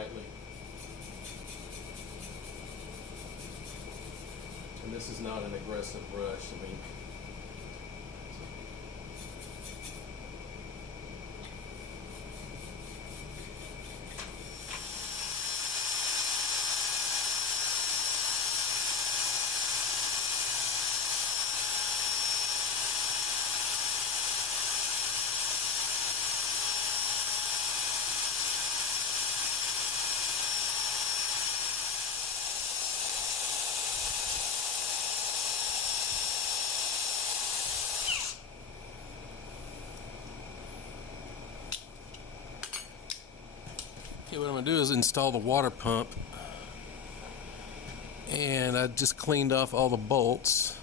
lightly. And this is not an aggressive brush. I mean, okay, what I'm going to do is install the water pump, and I just cleaned off all the bolts,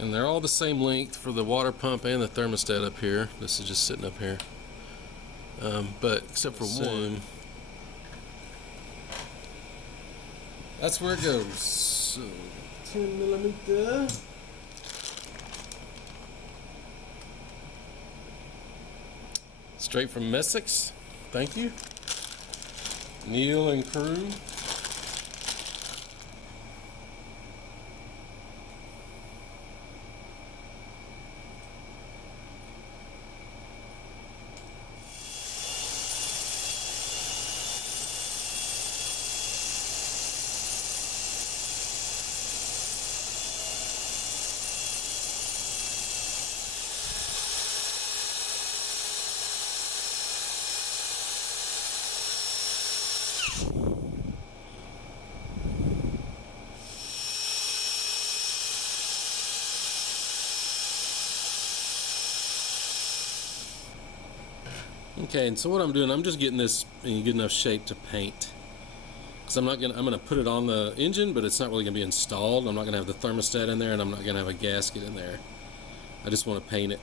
and they're all the same length for the water pump and the thermostat up here. This is just sitting up here, but except for one, that's where it goes. So 10mm. Straight from Messick's. Thank you, Neil and crew. Okay, and so what I'm doing, I'm just getting this in good enough shape to paint. Because I'm gonna put it on the engine, but it's not really gonna be installed. I'm not gonna have the thermostat in there, and I'm not gonna have a gasket in there. I just want to paint it.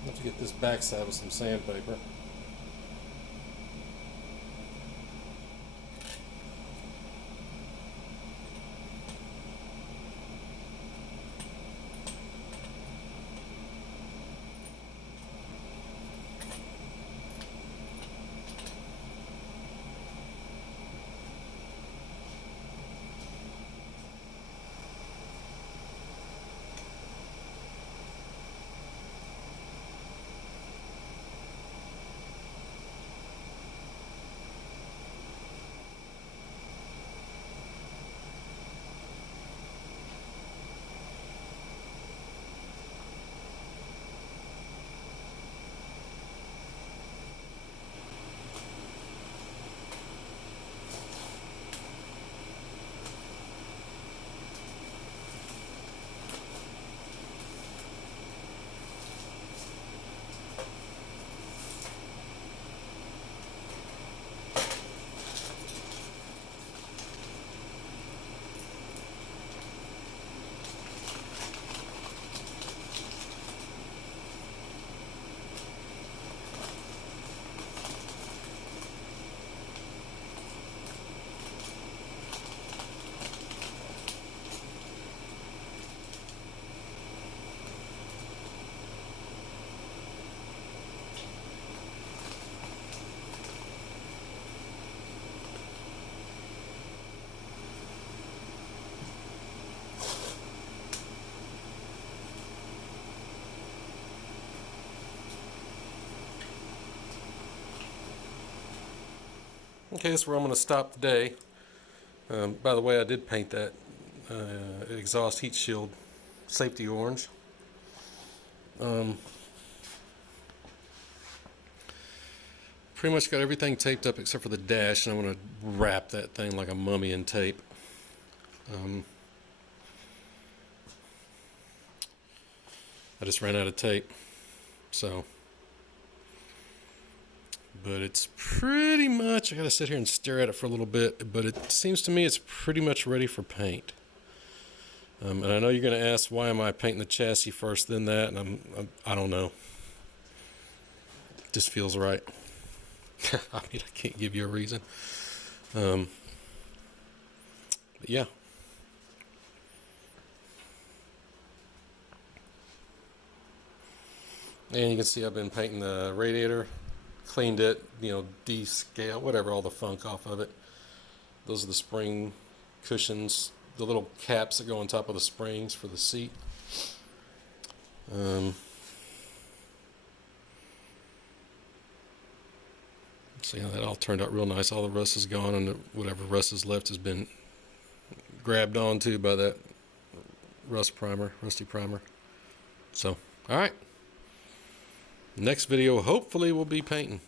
I have to get this backside with some sandpaper. Okay, that's where I'm going to stop today. By the way, I did paint that exhaust heat shield safety orange. Pretty much got everything taped up except for the dash, and I'm going to wrap that thing like a mummy in tape. I just ran out of tape, so. But it's pretty much, I gotta sit here and stare at it for a little bit, but it seems to me it's pretty much ready for paint. And I know you're gonna ask, why am I painting the chassis first, then that, and I don't know. Just feels right. I mean, I can't give you a reason. But yeah. And you can see I've been painting the radiator, cleaned it, descale, whatever, all the funk off of it. Those are the spring cushions, the little caps that go on top of the springs for the seat. See how that all turned out real nice. All the rust is gone, and whatever rust is left has been grabbed onto by that rusty primer. So, all right. Next video hopefully will be painting.